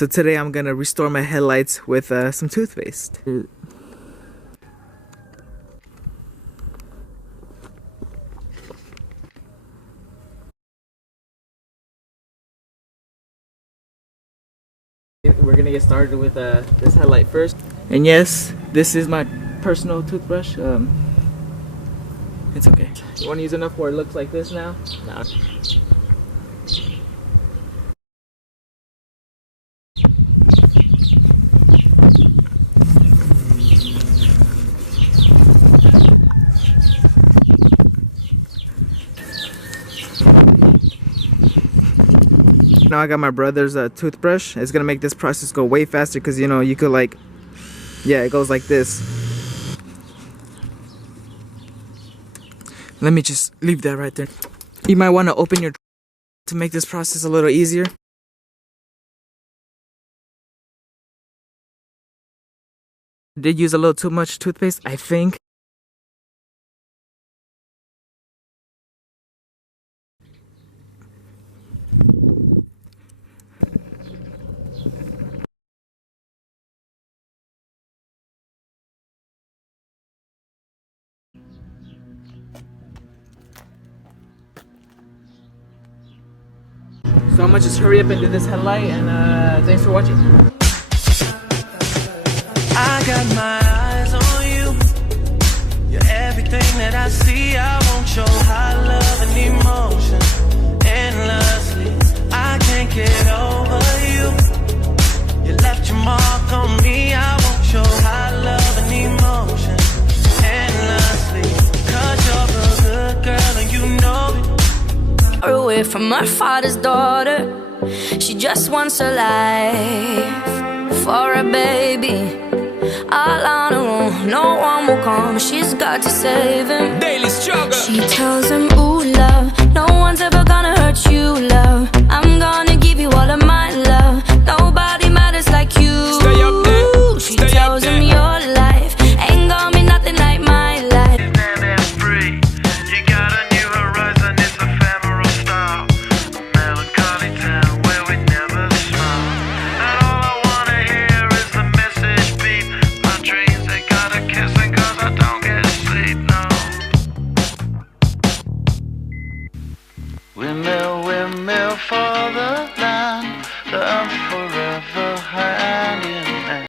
So today I'm gonna restore my headlights with some toothpaste. We're gonna get started with this headlight first. And yes, this is my personal toothbrush. It's okay. You wanna use enough where it looks like this now? No. Now I got my brother's toothbrush. It's gonna make this process go way faster because, you know, you could like, yeah, it goes like this. Let me just leave that right there. You might want to open your to make this process a little easier. Did use a little too much toothpaste, I think. So I'm gonna just hurry up and do this headlight, and thanks for watching. I got my eyes on you. You're everything that I see. I want your high love and emotion endlessly. I can't get over you. You left your mark on me. I want your high love and emotion endlessly. 'Cause you're a good girl and you know it. Away from her father's daughter, she just wants her life for a baby. All on her own, no one will come. She's got to save him. Daily struggle. She tells him, ooh, love, no one's ever gonna